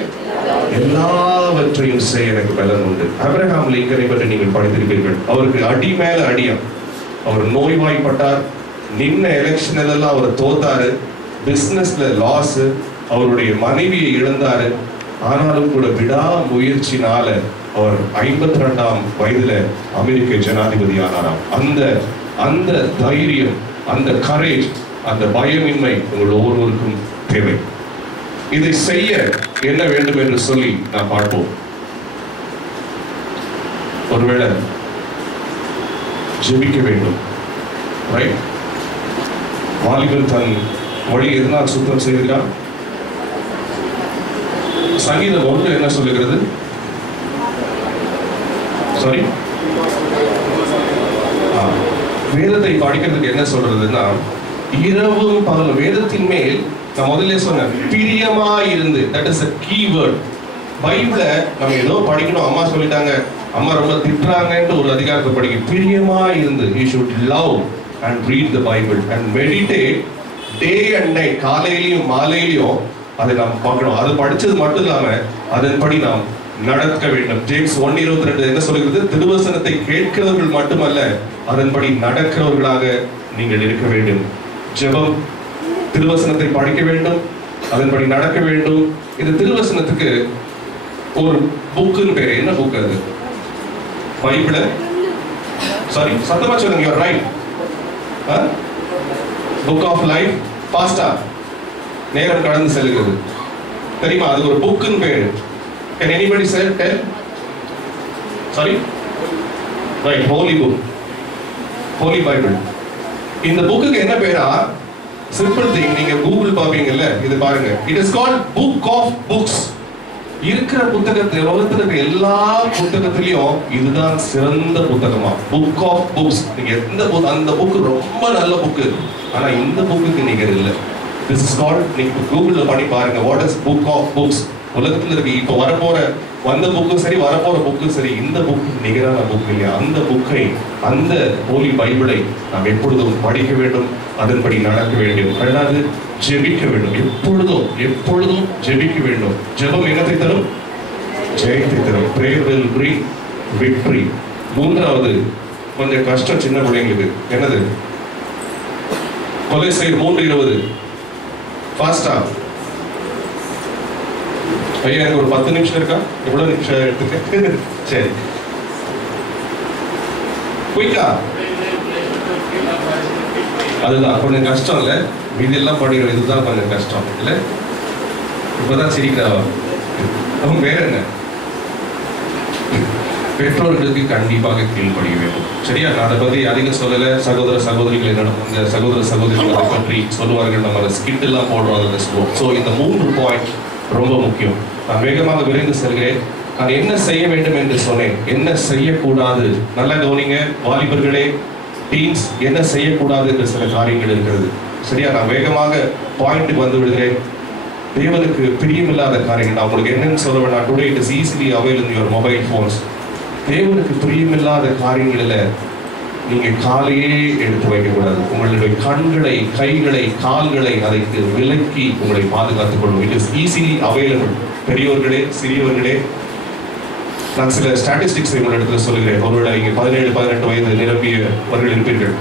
எல்லாவற்றையும் செய்ய எனக்கு பலன் உண்டு. ஆபிரகாம் லிங்கனை பற்றி நீங்கள் படித்திருப்பீர்கள். அவருக்கு அடி மேல அடியம். அவர் நோய்வாய்ப்பட்டார், நின்ன எலெக்ஷன் எல்லாம் அவர் தோத்தாரு, பிசினஸ்ல லாஸ், அவருடைய மனைவியை இழந்தாரு. ஆனாலும் கூட விடா முயற்சினால அவர் 52ஆம் வயதுல அமெரிக்க ஜனாதிபதி ஆனாராம். அந்த தைரியம், அந்த கரேஜ், அந்த பயமின்மை உங்கள் ஒவ்வொருவருக்கும் தேவை. இதை செய்ய என்ன வேண்டும் என்று சொல்லி நாம் பார்ப்போம். ஒருவேளை ஜெபிக்க வேண்டும். ரைட்? வாலிபன் தன் வழி எதனால் சுத்தம் செய்கிறான்? சங்கீதம் 1 என்ன சொல்லுகிறது? சாரி, வேதத்தை படிக்கிறதுக்கு என்ன சொல்றதுன்னா, இரவும் பகலும் வேதத்தின் மேல் நான் முதல்ல சொன்னேன், பிரியமா இருந்து. That is a key word. பைபிளை நம்ம ஏதோ படிக்கணும், அம்மா சொல்லிட்டாங்க, அம்மா ரொம்ப திட்டுறாங்கன்னு ஒரு அதிகாரத்தை படிக்க, பிரியமா இருந்து. You should love and read the Bible and meditate day and night. காலையிலையும் மாலையிலையும் அதை நாம் பார்க்கணும். அது படிச்சது மட்டும் இல்லாம அதன்படி நாம் நடக்க வேண்டும். ஜேம்ஸ் 1:22 என்ன சொல்கிறது? திருவசனத்தை கேட்கிறவர்கள் மட்டுமல்ல, அதன்படி நடக்கிறவர்களாக நீங்கள் இருக்க வேண்டும். ஜெபம், திருவசனத்தை படிக்க வேண்டும், அதன்படி நடக்க வேண்டும். இந்த திருவசனத்துக்கு ஒரு புக்குன்னு பேரு. என்ன புக் அது? பைபிள். சாரி, சத்தமா சொல்லுங்க. You are right. Book of life. Pastor, நேரம் கடந்து செல்கிறது தெரியுமா? அது ஒரு புக்குன்னு பேரு. Can anybody say tell? Sorry? Right, Holy Book. Holy Bible. இந்த புக்குக்கு என்ன பேரா? Simple thing. நீங்க கூகுள் பாப்பீங்கல்ல, இது பாருங்க. It is called Book of Books. இருக்கிற புத்தகத்துல, உலகத்துல இருக்க எல்லா புத்தகத்திலையும் இதுதான் சிறந்த புத்தகமா. Book of Books. நீங்க எந்த அந்த புக் ரொம்ப நல்ல புக்கு, ஆனா இந்த புக்குக்கு நிகர் இல்லை. This is called, நீங்க கூகுள்ல பண்ணி பாருங்க, what is Book of Books. உலகத்துல இருக்கு. இப்ப வந்த புக்கும் சரி, வரப்போற புக்கும் சரி, இந்த புக்கு நிகரான புக் இல்லையா? அந்த புக்கை, அந்த ஹோலி பைபிளை நாம் எப்பொழுதும் படிக்க வேண்டும், அதன்படி நடக்க வேண்டும். ரெண்டாவது, ஜெபிக்க வேண்டும். எப்பொழுதும் ஜெபிக்க வேண்டும். ஜெபம் என்னத்தை தரும்? ஜெயத்தை தரும். Prayer will bring victory. மூன்றாவது, கொஞ்சம் கஷ்டம் சின்ன பிள்ளைங்களுக்கு. என்னது? கொலோசியர் 3:20. ஃபாஸ்டா ஐயா, எனக்கு ஒரு 10 நிமிஷம் இருக்கா? எவ்வளவு நிமிஷம் எடுத்துக்க? சரி, குயிக்கா. அதுதான் கொஞ்சம் கஷ்டம் இல்ல, இதெல்லாம் படிக்கிறோம், இதுதான் கொஞ்சம் கஷ்டம் இல்ல. இப்பதான் சிரிக்கிறா. அவங்க வேற என்ன, பெற்றோர்களுக்கு கண்டிப்பாக கீழ்ப்படிய வேண்டும். சரியா? நான் அதை பத்தி அதிகம் சொல்லல. சகோதர சகோதரிகள் என்னிடம் இந்த சகோதர சகோதரிகள் அதை பற்றி சொல்லுவார்கள். நம்ம ஸ்கிட் எல்லாம் போடுறோம் அதில் சொல்லுவோம். ஸோ இந்த 3 பாயிண்ட் ரொம்ப முக்கியம். நான் வேகமாக விரைந்து செல்கிறேன். நான் என்ன செய்ய வேண்டும் என்று சொன்னேன், என்ன செய்யக்கூடாது. நல்லா கவனிங்க வாலிபர்களே, டீன்ஸ், என்ன செய்யக்கூடாது என்று சில காரியங்கள் இருக்கிறது. சரியா? நான் வேகமாக பாயிண்ட்டுக்கு வந்து விடுகிறேன். தேவனுக்கு பிரியமில்லாத காரியங்கள் நான் உங்களுக்கு என்னன்னு சொல்ல வேண்டாம். Today it is easily avail in your mobile phones. தேவனுக்கு பிரியமில்லாத காரியங்களில் நீங்க காலையே எடுத்து வைக்கக்கூடாது. உங்களுடைய கண்களை, கைகளை, கால்களை அதைக்கு விலக்கி உங்களை பாதுகாத்துக் கொள்ளும். It is easily available. பெரியோர்களே, சிறியவர்களே, நான் சில ஸ்டாட்டிஸ்டிக்ஸ் உங்களிடத்துல சொல்லுகிறேன். ஒருவேளை இங்கே 17-18 வயது நிரம்பியவர்கள் இருப்பீர்கள்.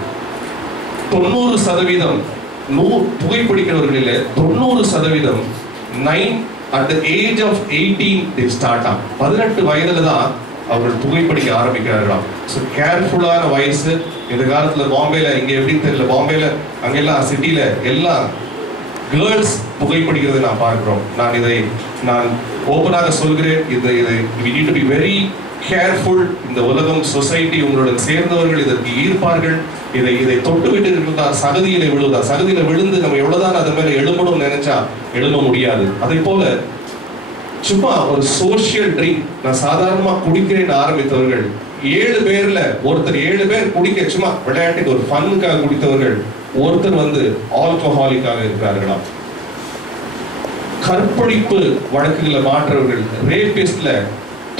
90% புகைப்பிடிக்கிறவர்களில் 90% at the age of 18 they start up. 18 வயதுல தான் அவர்கள் புகைப்பிடிக்க ஆரம்பிக்கிறார்களாம். ஸோ கேர்ஃபுல்லான வயசு. இந்த காலத்துல பாம்பேல, இங்க எப்படின்னு தெரியல, பாம்பேல அங்கெல்லாம் சிட்டில எல்லாம் கேர்ள்ஸ் புகைப்பிடிக்கிறதை நான் பார்க்கிறோம். நான் ஓபனாக சொல்கிறேன். இது we need to be very careful. இந்த உலகம், சொசைட்டி, உங்களுடன் சேர்ந்தவர்கள் இதற்கு ஈர்ப்பார்கள். இதை தொட்டு விட்டு இருந்தா சகதியில விழுதா, சகதியில விழுந்து நம்ம எவ்வளவுதான் அது மேல எழும்பணும்னு நினைச்சா எழும்ப முடியாது. அதே போல சும்மா ஒரு சோசியல் ட்ரிங்க், நான் சாதாரணமா குடிக்கிறேன்னு ஆரம்பித்தவர்கள் 7 பேர்ல ஒருத்தர், 7 பேர் குடிக்க சும்மா விளையாட்டுக்கு ஒரு ஃபன்னுக்காக குடித்தவர்கள் ஒருத்தர் வந்து ஆல்கஹாலிக்காக இருக்கிறார்களாம். கற்பழிப்பு வழக்குகளை மாற்றவர்கள், ரேபிஸ்ட்ல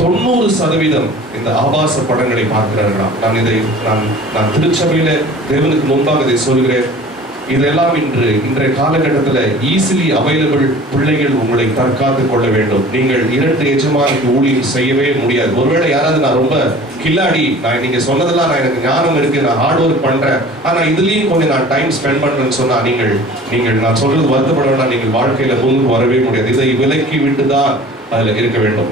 90% இந்த ஆபாச படங்களை பார்க்கிறார்களாம். நான் திருச்சபையில தேவனுக்கு முன்பாக இதை சொல்கிறேன். இதெல்லாம் இன்றைய காலகட்டத்தில் ஈஸிலி அவைலபிள். பிள்ளைகள் உங்களை தற்காத்துக் கொள்ள வேண்டும். நீங்கள் 2 எஜமானுக்கு ஊழியம் செய்யவே முடியாது. ஒருவேளை யாராவது நான் ரொம்ப கில்லாடி, நீங்க சொன்னதெல்லாம் நான் எனக்கு ஞானம் இருக்கு, நான் ஹார்ட் ஒர்க் பண்றேன், ஆனா இதுலயும் கொஞ்சம் நான் டைம் ஸ்பெண்ட் பண்றேன்னு சொன்னா நீங்கள் நான் சொல்றது வருத்தப்பட வேண்டாம். நீங்கள் வாழ்க்கையில முன்னுக்கு வரவே முடியாது. இதை விலக்கி விட்டுதான் அதுல இருக்க வேண்டும்.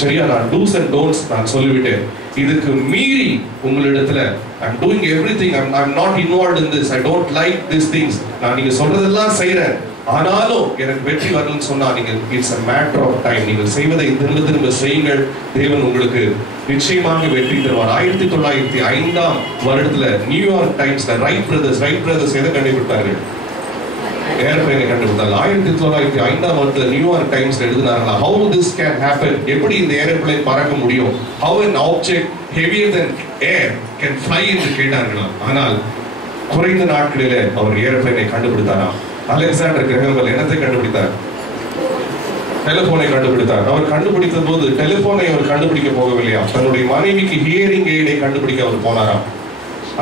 சரியா? நான் டூஸ் அண்ட் டோன்ட்ஸ் நான் சொல்லிவிட்டேன். இதுக்கு மீறி உங்களிடத்துல I'm doing everything, I'm not involved in this, I don't like these things, நான் நீங்க சொல்றதெல்லாம் செய்றேன், ஆனாலும் எனக்கு வெற்றி வரலன்னு சொன்னா it's a matter of time. நீங்கள் செய்வதை திரும்ப திரும்ப செய்யுங்கள். தேவன் உங்களுக்கு நிச்சயமாக வெற்றி தருவார். 1905ஆம் வருடத்துல நியூயார்க் டைம்ஸ்ல ரைட் பிரதர்ஸ் எதை கண்டுபிடித்தார்கள்? ஏர்பிளைனை கண்டுபிடித்தார்கள். 1905ஆம் வருடத்துல நியூயார்க் டைம்ஸ்ல எழுதினார்களா, how this can happen, எப்படி இந்த ஏரோப்ளேன் பறக்க முடியும், how an object heavier than air can fly என்று கேட்டார்களாம். ஆனால் குறைந்த நாட்களிலே அவர் ஏரோப்ளேனை கண்டுபிடித்தாராம். அலெக்சாண்டர் கிரஹாம் பெல் என்னத்தை கண்டுபிடித்தார்? டெலிபோனை கண்டுபிடித்தார். அவர் கண்டுபிடித்த போது டெலிபோனை அவர் கண்டுபிடிக்க போகவில்லையா, தன்னுடைய மனைவிக்கு ஹியரிங் எய்டை கண்டுபிடிக்க அவர் போனாராம்.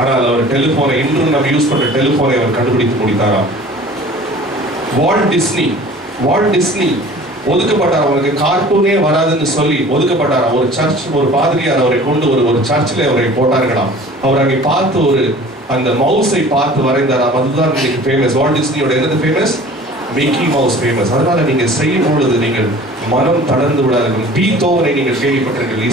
ஆனால் அவர் டெலிபோனை, இன்றும் நம்ம யூஸ் பண்ற டெலிபோனை அவர் கண்டுபிடித்து முடித்தாராம். Walt Disney ஒதுக்கப்பட்டார். அவருக்கு கார்ட்டூனே வராதுன்னு சொல்லி ஒதுக்கப்பட்டார். ஒரு சர்ச், ஒரு பாதிரியார் அவரை கொண்டு ஒரு சர்ச்சில் அவரை போட்டார்களாம். அவர் அங்கே பார்த்து அந்த மவுஸை பார்த்து வரைந்தாராம். அதுதான் இன்னைக்கு ஃபேமஸ். வால்ட் டிஸ்னியோட என்னது ஃபேமஸ்? Mickey mouse famous. அதனால நீங்க செய்யும் பொழுது நீங்கள் மனம் தளர்ந்து விடாதீர்கள். பீத்தோவனை நீங்கள் கேள்விப்பட்டிருக்கீர்கள்.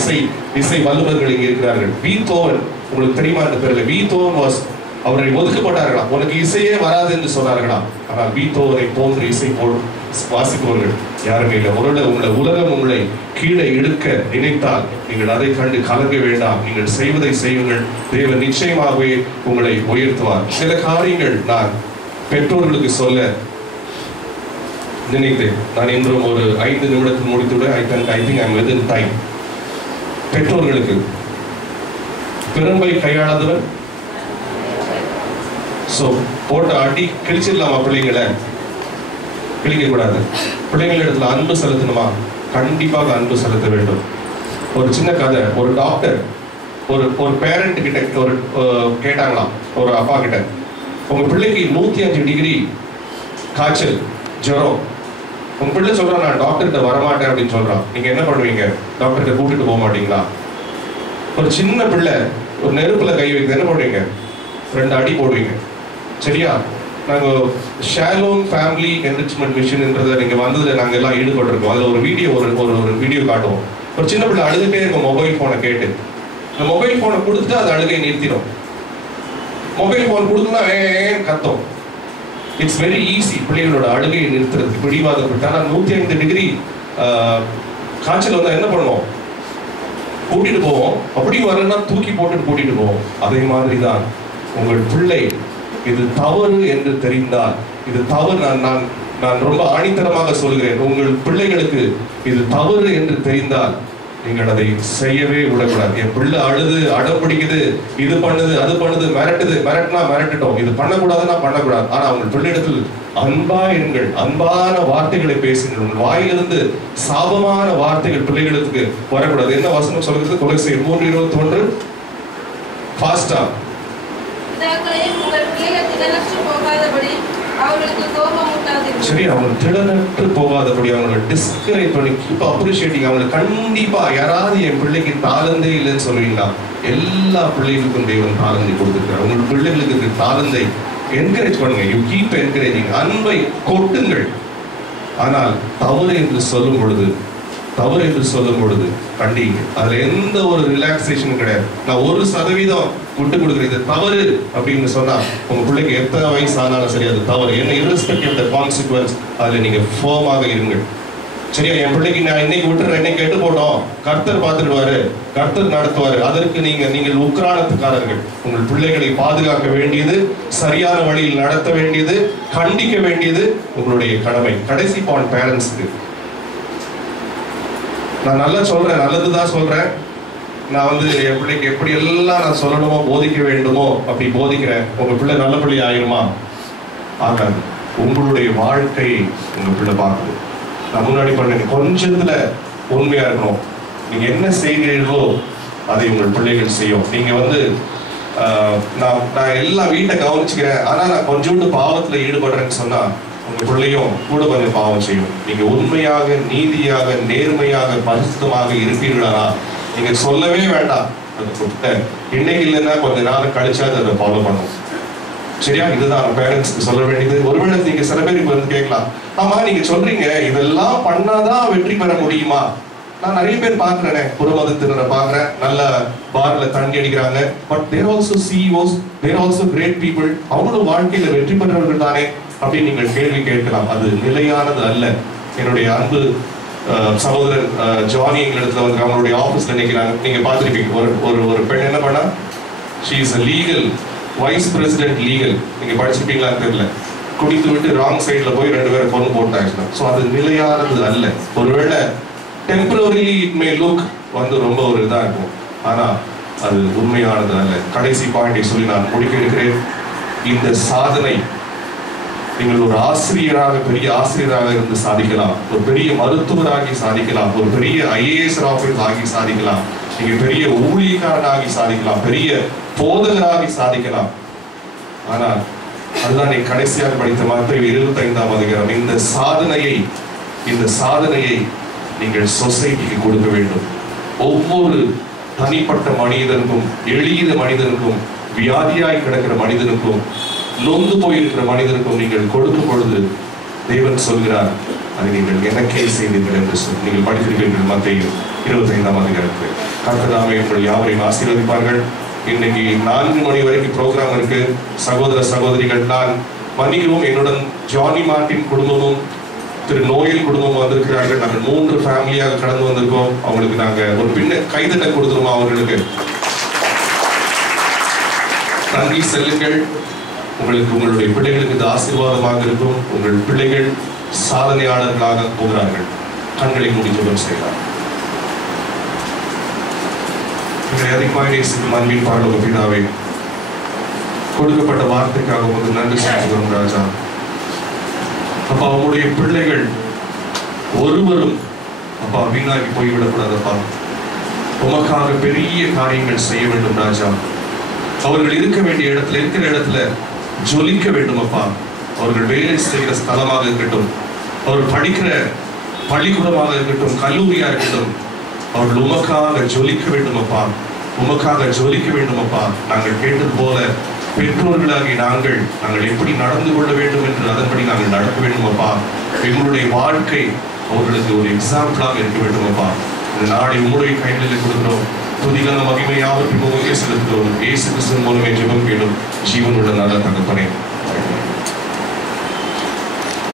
இசை வல்லுநர்கள் இங்கே இருக்கிறார்கள். பீத்தோவன் உங்களுக்கு தெரியுமா? இந்த பேர்ல பீத்தோவன் அவரை ஒதுக்கப்பட்டார்களா, உனக்கு இசையே வராது என்று சொன்னார்களா. ஆனால் பீத்தோவனை போன்ற இசை போல் வாசிப்பவர்கள் யாருமே இல்லை. உலகம் உங்களை கீழே எடுக்க நினைத்தால் நீங்கள் அதை கண்டு கலங்க வேண்டாம். நீங்கள் செய்வதை செய்யுங்கள். தேவன் நிச்சயமாகவே உங்களை உயர்த்துவார். சில காரியங்கள் நான் பெற்றோர்களுக்கு சொல்ல நினைத்தேன். நான் இன்றும் ஒரு 5 நிமிடத்தில் முடித்துவிட I think I'm within time. பெற்றோர்களுக்கு பிறம்பை கையாளாதவன் போட்ட அடி கிழிச்சிடலாமா? பிள்ளைங்களை கிழிக்க கூடாது. பிள்ளைங்கள் இடத்துல அன்பு செலுத்தணுமா? கண்டிப்பாக அன்பு செலுத்த வேண்டும். ஒரு சின்ன கதை. ஒரு டாக்டர் ஒரு பேரண்ட் கிட்ட கேட்டாங்களாம், ஒரு அப்பா கிட்ட, உங்க பிள்ளைக்கு 105 டிகிரி காய்ச்சல், ஜுரம். உங்க பிள்ளை சொல்றான், நான் டாக்டர்கிட்ட வரமாட்டேன் அப்படின்னு சொல்றான். நீங்க என்ன பண்ணுவீங்க? டாக்டர்கிட்ட கூட்டிட்டு போக மாட்டீங்களா? ஒரு சின்ன பிள்ளை ஒரு நெருப்புல கை வைக்க என்ன பண்ணுவீங்க? 2 அடி போடுவீங்க. சரியா? நாங்கள் ஷாலோம் ஃபேமிலி என்ரிச்மெண்ட் மிஷன்ன்றதை நீங்கள் வந்ததில் நாங்கள் எல்லாம் ஈடுபட்டிருக்கோம். அதில் ஒரு வீடியோ காட்டுவோம். ஒரு சின்ன பிள்ளை அழுதுகிட்டே இருக்கும் மொபைல் ஃபோனை கேட்டு. இந்த மொபைல் ஃபோனை கொடுத்துட்டு அது அழுகையை நிறுத்திடும். மொபைல் ஃபோன் கொடுத்தோம்னா கத்தும். இட்ஸ் வெரி ஈஸி பிள்ளைகளோட அழுகையை நிறுத்துறதுக்கு. பிடிவாதப்பட்டு ஆனால் 105 டிகிரி காய்ச்சல் வந்தால் என்ன பண்ணுவோம்? கூட்டிட்டு போவோம். அப்படி வரலன்னா தூக்கி போட்டுட்டு கூட்டிட்டு போவோம். அதே மாதிரி தான் உங்கள் பிள்ளை இது தவறு என்று தெரிந்தால், இது தவறு, நான் ரொம்ப ஆணித்தரமாக சொல்கிறேன், உங்கள் பிள்ளைகளுக்கு இது தவறு என்று தெரிந்தால் நீங்கள் அதை செய்யவே விடக்கூடாது. என் பிள்ளை அழுது அடம் பிடிக்குது, இது பண்ணுது அது பண்ணுது, மிரட்டினா மிரட்டட்டும், இது பண்ணக்கூடாதுன்னா பண்ணக்கூடாது. ஆனா உங்கள் பிள்ளையிடத்தில் அன்பா இருங்கள், அன்பான வார்த்தைகளை பேசுங்கள். உங்கள் வாயிலிருந்து சாபமான வார்த்தைகள் பிள்ளைகளுக்கு வரக்கூடாது. என்ன வசனம் சொல்கிறது? கொலோசியர் 3:21. ஃபாஸ்டா. சரி, அவங்க திடனற்று போகாதபடி, அவங்களை டிஸ்கரேஜ் பண்ணி கீப் அப்ரிஷியேட்டிங். அவங்களுக்கு கண்டிப்பா யாராவது என் பிள்ளைக்கு தாளந்தே இல்லைன்னு சொல்லுவீங்களா? எல்லா பிள்ளைகளுக்கும் தேவன் தாளந்தை கொடுத்திருக்கிறார். உங்கள் பிள்ளைகளுக்கு தாளந்தை என்கரேஜ் பண்ணுங்க. You keep encouraging. அன்பை கொட்டுங்கள். ஆனால் தவறு என்று சொல்லும் பொழுது கண்டிங்க. அதுல எந்த ஒரு ரிலாக்ஸேஷனும் கிடையாது. நான் 1% விட்டு கொடுக்குறேன், இது தவறு அப்படின்னு சொன்னா உங்க பிள்ளைக்கு எத்தனை வயசு ஆனாலும் சரி அது தவறு. என்ன irrespective of the consequence, அதுல நீங்க ஃபோமாக இருங்கள். சரியா? என் பிள்ளைக்கு நான் இன்னைக்கு விட்டுறேன், இன்னைக்கு கெட்டு போட்டோம், கர்த்தர் பார்த்துடுவாரு, கர்த்தர் நடத்துவாரு. அதற்கு நீங்கள் உக்ரானத்துக்காரர்கள். உங்கள் பிள்ளைகளை பாதுகாக்க வேண்டியது, சரியான வழியில் நடத்த வேண்டியது, கண்டிக்க வேண்டியது உங்களுடைய கடமை. கடைசி பாயிண்ட் பேரண்ட்ஸ்க்கு. நான் நல்லா சொல்றேன், நல்லதுதான் சொல்றேன். நான் என் பிள்ளைக்கு எப்படி எல்லாம் நான் சொல்லணுமோ போதிக்க வேண்டுமோ அப்படி போதிக்கிறேன். உங்க பிள்ளை நல்ல பிள்ளை ஆயிருமா? ஆகாது. உங்களுடைய வாழ்க்கையை உங்க பிள்ளை பார்க்குது. நான் முன்னாடி பண்ண கொஞ்சத்துல உண்மையா இருக்கணும். நீங்க என்ன செய்கிறீர்களோ அதை உங்கள் பிள்ளைகள் செய்யும். நீங்க நான் எல்லா வீட்டை கவனிச்சுக்கிறேன், ஆனா நான் கொஞ்சோண்டு பாவத்துல ஈடுபடுறேன்னு சொன்னா உங்க பிள்ளையும் கூட கொஞ்சம் பாவம் செய்யும். நீங்க உண்மையாக, நீதியாக, நேர்மையாக, பரிசுத்தமாக இருப்பீர்களா? நீங்க சொல்லவே வேண்டாம். இன்னைக்கு இல்லைன்னா கொஞ்ச நாள் கழிச்சா அதை ஃபாலோ பண்ணும். சரியா? இதுதான் பேரண்ட்ஸ்க்கு சொல்ல வேண்டியது. ஒருவேளை நீங்க சில பேர் இப்ப கேட்கலாம், ஆமா நீங்க சொல்றீங்க இதெல்லாம் பண்ணாதான் வெற்றி பெற முடியுமா? நான் நிறைய பேர் பாக்குறேனே, புறமதத்தினரை பாக்குறேன், நல்ல பார்ல தண்ணி அடிக்கிறாங்க. But they're also CEOs, they're also great people. அவங்களும் வாழ்க்கையில வெற்றி பெற்றவர்கள் தானே அப்படின்னு நீங்கள் கேள்வி கேட்கலாம். அது நிலையானது அல்ல. என்னுடைய அன்பு சகோதரர் ஜானி எங்களிடத்துல அவங்களுடைய ஆபீஸ்ல நினைக்கிறாங்க. நீங்க பார்த்திருப்பீங்க, ஒரு பெண் என்ன பண்ணா, she is a legal vice president legal. நீங்க படிச்சிருப்பீங்களான்னு தெரியல. குடித்து விட்டு ராங் சைட்ல போய் 2 பேரை கொண்டு போட்டாங்க. ஸோ அது நிலையானது அல்ல. ஒருவேளை டெம்பரரிலி இட் மே லுக் ரொம்ப ஒரு இதா இருக்கும், ஆனா அது உண்மையானது அல்ல. கடைசி பாயிண்டை சொல்லி நான் முடிக்க இருக்கிறேன். இந்த சாதனை நீங்கள் ஒரு ஆசிரியராக, பெரிய ஆசிரியராக இருந்து சாதிக்கலாம், ஒரு பெரிய மருத்துவராகி சாதிக்கலாம், ஒரு பெரிய IAS ஆஃபீஸர் ஆகி சாதிக்கலாம், நீங்க பெரிய ஊழியக்காரனாகி சாதிக்கலாம், பெரிய போதகராகி சாதிக்கலாம். ஆனால் அதுதான் நீ கடைசியாக படித்த மத்தேயு 25ஆம் அதிகாரம். இந்த சாதனையை நீங்கள் சொசைட்டிக்கு கொடுக்க வேண்டும். ஒவ்வொரு தனிப்பட்ட மனிதனுக்கும், எளிய மனிதனுக்கும், வியாதியாய் கிடக்கிற மனிதனுக்கும், நொந்து போயிருக்கிற மனிதனுக்கும் நீங்கள் கொடுக்கும் பொழுது தேவன் சொல்கிறார், அதை நீங்கள் எனக்கே செய்தீர்கள் என்று சொல்லி நீங்கள் படித்திருப்பீர்கள். மத்தேயு 25ஆம் அதிகாரத்தில். கர்த்தர் தாமே உங்கள் யாவரையும் ஆசீர்வதிப்பார்கள். இன்னைக்கு 4 மணி வரைக்கும் ப்ரோக்ராம் இருக்கு. சகோதர சகோதரிகள், நான் மன்னிக்கவும், என்னுடன் ஜானி மார்ட்டின் குடும்பமும் திரு நோயல் குடும்பமும் வந்திருக்கிறார்கள். நாங்கள் 3 ஃபேமிலியாக கடந்து வந்திருக்கோம். அவங்களுக்கு நாங்க ஒரு பின்ன கைதட்ட கொடுத்துருவோம். அவர்களுக்கு நன்றி செல்லுங்கள். உங்களுக்கு, உங்களுடைய பிள்ளைகளுக்கு இது ஆசீர்வாதமாக இருக்கும். உங்கள் பிள்ளைகள் சாதனையாளர்களாக போகிறார்கள். கண்களை மூடி ஜெபம் செய்யலாம். அதிகமாக நேசிக்கும் அன்பின் பரலோக பிதாவே, கொடுக்கப்பட்ட வார்த்தைக்காக உங்களுக்கு நன்றி செலுத்துகிறோம் ராஜா. அப்பா, உங்களுடைய பிள்ளைகள் ஒருவரும் அப்பா வீணாகி போய்விடக்கூடாதப்பா. உமக்காக பெரிய காரியங்கள் செய்ய வேண்டும் ராஜா. அவர்கள் இருக்கிற இடத்துல ஜொலிக்க வேண்டும் அப்பா. அவர்கள் வேலை செய்கிற ஸ்தலமாக இருக்கட்டும், அவர்கள் படிக்கிற பள்ளிக்கூடமாக இருக்கட்டும், கல்லூரியா இருக்கட்டும், அவர்கள் உமக்காக ஜொலிக்க வேண்டும் அப்பா. உமக்காக ஜொலிக்க வேண்டும் அப்பா. நாங்கள் கேட்டது போல பெற்றோர்களாகி நாங்கள் எப்படி நடந்து கொள்ள வேண்டும் என்று அதன்படி நாங்கள் நடக்க வேண்டும் அப்பா. எங்களுடைய வாழ்க்கை அவர்களுக்கு ஒரு எக்ஸாம்பிளாக இருக்க வேண்டும் அப்பா. இந்த நாளை உங்களுடைய கைகளில் கொடுக்கிறோம். துதிகன மகிமை யாவற்றையும் செலுத்துகிறோம். இயேசு கிறிஸ்துவின் மூலமே ஜெபம் கேளும் ஜீவனுள்ள நல்ல தகப்பனே.